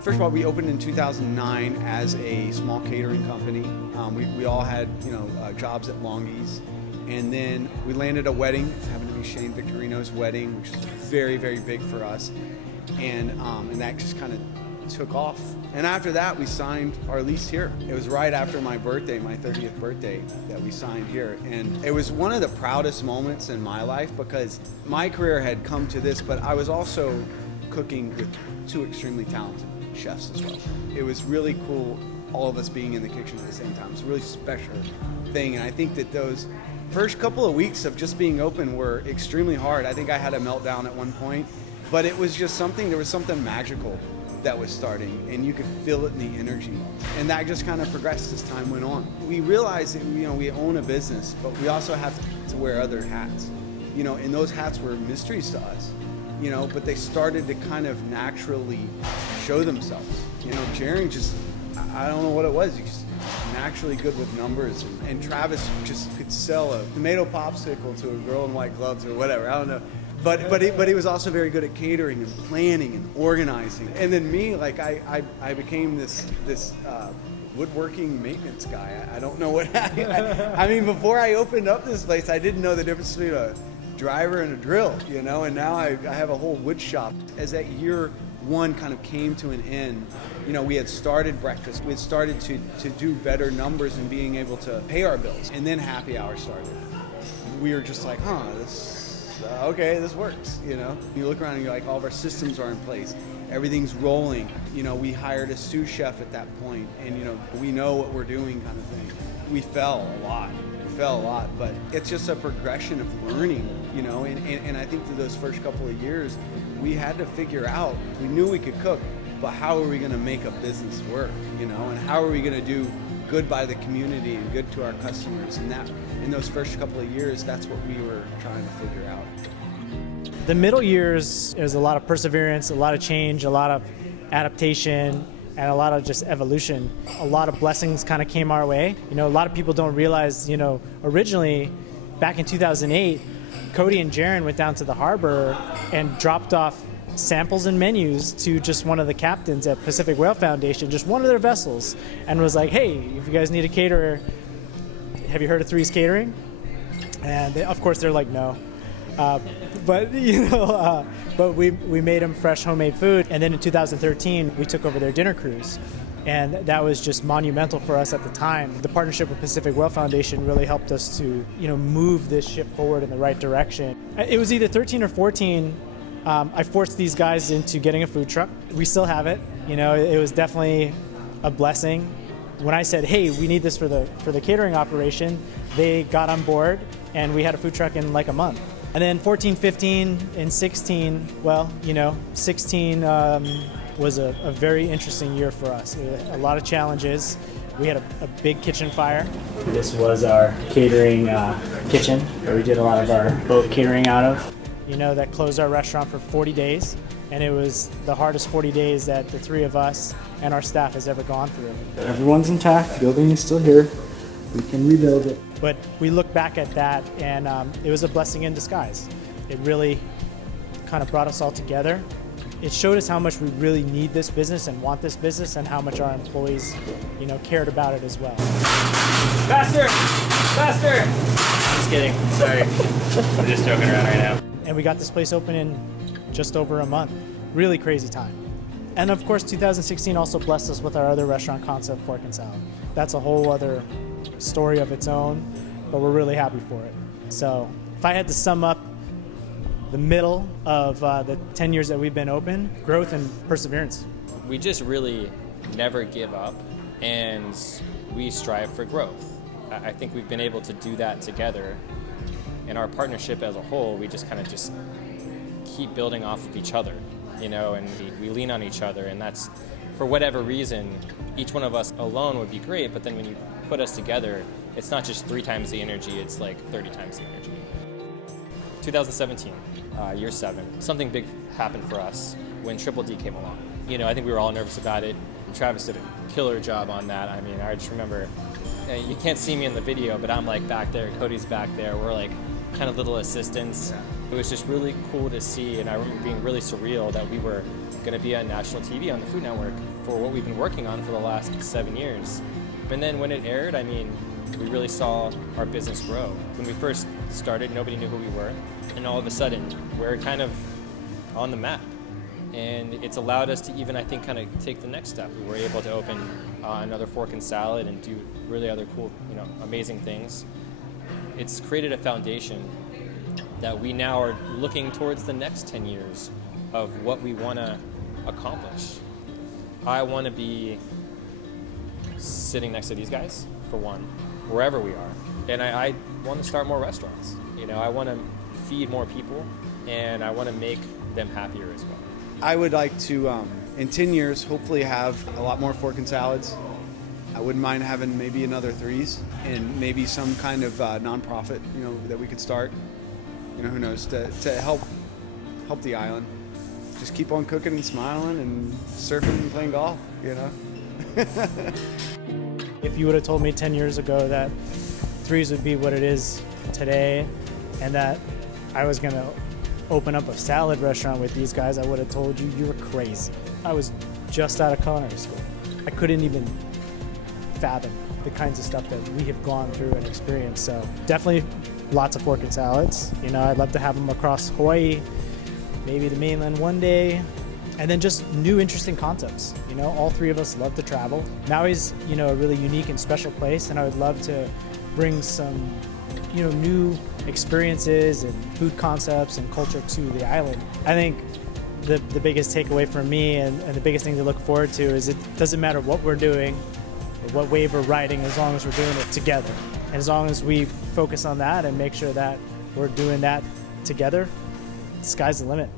First of all, we opened in 2009 as a small catering company. We all had, jobs at Longie's. And then we landed a wedding, happened to be Shane Victorino's wedding, which was very, very big for us. And that just kind of took off. And after that, we signed our lease here. It was right after my birthday, my 30th birthday, that we signed here. And it was one of the proudest moments in my life because my career had come to this, but I was also cooking with two extremely talented chefs as well. It was really cool, all of us being in the kitchen at the same time. It's a really special thing. And I think that those first couple of weeks of just being open were extremely hard. I think I had a meltdown at one point, but it was just there was something magical that was starting, and you could feel it in the energy. And that just kind of progressed as time went on. We realized that, we own a business, but we also have to wear other hats. And those hats were mysteries to us, but they started to kind of naturally show themselves. Jaron just, I don't know what it was, he just naturally good with numbers, and Travis just could sell a tomato popsicle to a girl in white gloves or whatever, I don't know. But he was also very good at catering and planning and organizing. And then me, I became this woodworking maintenance guy. I don't know what, I mean, before I opened up this place, I didn't know the difference between a driver and a drill, and now I have a whole wood shop. As that year one kind of came to an end, we had started breakfast. We had started to do better numbers and being able to pay our bills. And then happy hour started. We were just like, this works, You look around and you're like, all of our systems are in place. Everything's rolling. We hired a sous chef at that point, and, we know what we're doing kind of thing. We fell a lot, but it's just a progression of learning, and I think through those first couple of years, we had to figure out, we knew we could cook, but how are we going to make a business work, and how are we going to do good by the community and good to our customers? And that, in those first couple of years, that's what we were trying to figure out. The middle years, there's a lot of perseverance, a lot of change, a lot of adaptation, and a lot of just evolution. A lot of blessings kind of came our way. A lot of people don't realize, originally, back in 2008, Cody and Jaron went down to the harbor and dropped off samples and menus to just one of the captains at Pacific Whale Foundation, just one of their vessels, and was like, hey, if you guys need a caterer, have you heard of Three's Catering? And of course they're like, no. But we made them fresh homemade food. And then in 2013, we took over their dinner cruise. And that was just monumental for us at the time. The partnership with Pacific Whale Foundation really helped us to, move this ship forward in the right direction. It was either 13 or 14. I forced these guys into getting a food truck. We still have it. It was definitely a blessing. When I said, hey, we need this for the catering operation, they got on board, and we had a food truck in like a month. And then 14, 15, and 16, 16 was a very interesting year for us. A lot of challenges. We had a big kitchen fire. This was our catering kitchen where we did a lot of our boat catering out of. That closed our restaurant for 40 days, and it was the hardest 40 days that the three of us and our staff has ever gone through. Everyone's intact, the building is still here. We can rebuild it. But we look back at that, and it was a blessing in disguise. It really kind of brought us all together. It showed us how much we really need this business and want this business, and how much our employees, cared about it as well. Faster! Just kidding. Sorry. I'm just joking around right now. And we got this place open in just over a month. Really crazy time. And of course, 2016 also blessed us with our other restaurant concept, Fork and Salad. That's a whole other story of its own, but we're really happy for it. So if I had to sum up the middle of the 10 years that we've been open, growth and perseverance. We just really never give up, and we strive for growth. I think we've been able to do that together. In our partnership as a whole, we just kind of just keep building off of each other, and we lean on each other, and that's, for whatever reason, each one of us alone would be great, but then when you put us together, it's not just 3 times the energy, it's like 30 times the energy. 2017, year 7, something big happened for us when Triple D came along. I think we were all nervous about it, and Travis did a killer job on that. I mean, I just remember, you can't see me in the video, but I'm like back there, Cody's back there, we're like kind of little assistants, It was just really cool to see, and I remember being really surreal that we were going to be on national TV on the Food Network for what we've been working on for the last 7 years. And then when it aired, I mean, we really saw our business grow. When we first started, nobody knew who we were, and all of a sudden, we're kind of on the map. And it's allowed us to even, I think, kind of take the next step. We were able to open another Fork and Salad and do really other cool, amazing things. It's created a foundation that we now are looking towards the next 10 years of what we want to accomplish. I want to be sitting next to these guys, for one, wherever we are. And I want to start more restaurants. I want to feed more people, and I want to make them happier as well. I would like to, in 10 years, hopefully have a lot more Fork and Salads. I wouldn't mind having maybe another 3s and maybe some kind of nonprofit, that we could start. Who knows, to help the island. Just keep on cooking and smiling and surfing and playing golf, If you would have told me 10 years ago that 3s would be what it is today and that I was going to open up a salad restaurant with these guys, I would have told you were crazy. I was just out of culinary school. I couldn't even fathom the kinds of stuff that we have gone through and experienced. So definitely lots of Fork and Salads. I'd love to have them across Hawaii, maybe the mainland one day, and then just new interesting concepts. All 3 of us love to travel. Maui's, a really unique and special place, and I would love to bring some, new experiences and food concepts and culture to the island. I think the biggest takeaway for me and the biggest thing to look forward to is it doesn't matter what we're doing or what wave we're riding as long as we're doing it together. And as long as we focus on that and make sure that we're doing that together, the sky's the limit.